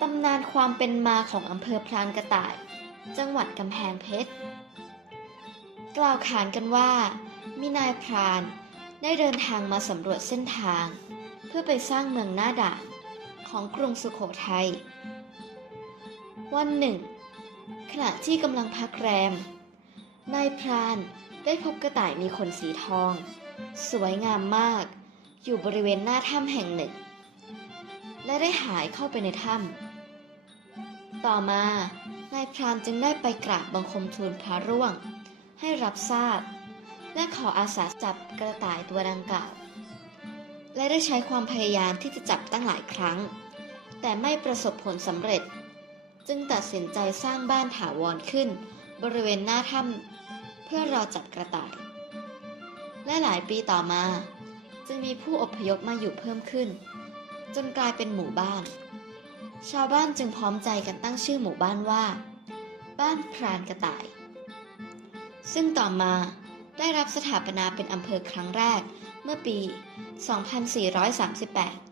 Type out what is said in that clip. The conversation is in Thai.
ตำนานความเป็นมาของอำเภอพรานกระต่าย จังหวัดกำแพงเพชร กล่าวขานกันว่า มีนายพรานได้เดินทางมาสำรวจเส้นทาง เพื่อไปสร้างเมืองหน้าด่านของกรุงสุโขทัย วันหนึ่ง ขณะที่กำลังพักแรม นายพรานได้พบกระต่ายมีขนสีทอง สวยงามมาก อยู่บริเวณหน้าถ้ำแห่งหนึ่ง และได้หายเข้าไปในถ้ำ ต่อมานายพรานจึงได้ไปกราบบังคมทูลพระร่วง ให้รับทราบ และขออาสาจับกระต่ายตัวดังกล่าว และได้ใช้ความพยายามที่จะจับตั้งหลายครั้ง แต่ไม่ประสบผลสำเร็จ จึงตัดสินใจสร้างบ้านถาวรขึ้น บริเวณหน้าถ้ำเพื่อรอจับกระต่าย และหลายปีต่อมา จึงมีผู้อพยพมาอยู่เพิ่มขึ้น จนกลายเป็นหมู่บ้าน ชาวบ้านจึงพร้อมใจกันตั้งชื่อหมู่บ้านว่า บ้านพรานกระต่าย ซึ่งต่อมาได้รับสถาปนาเป็นอำเภอครั้งแรกเมื่อปี 2438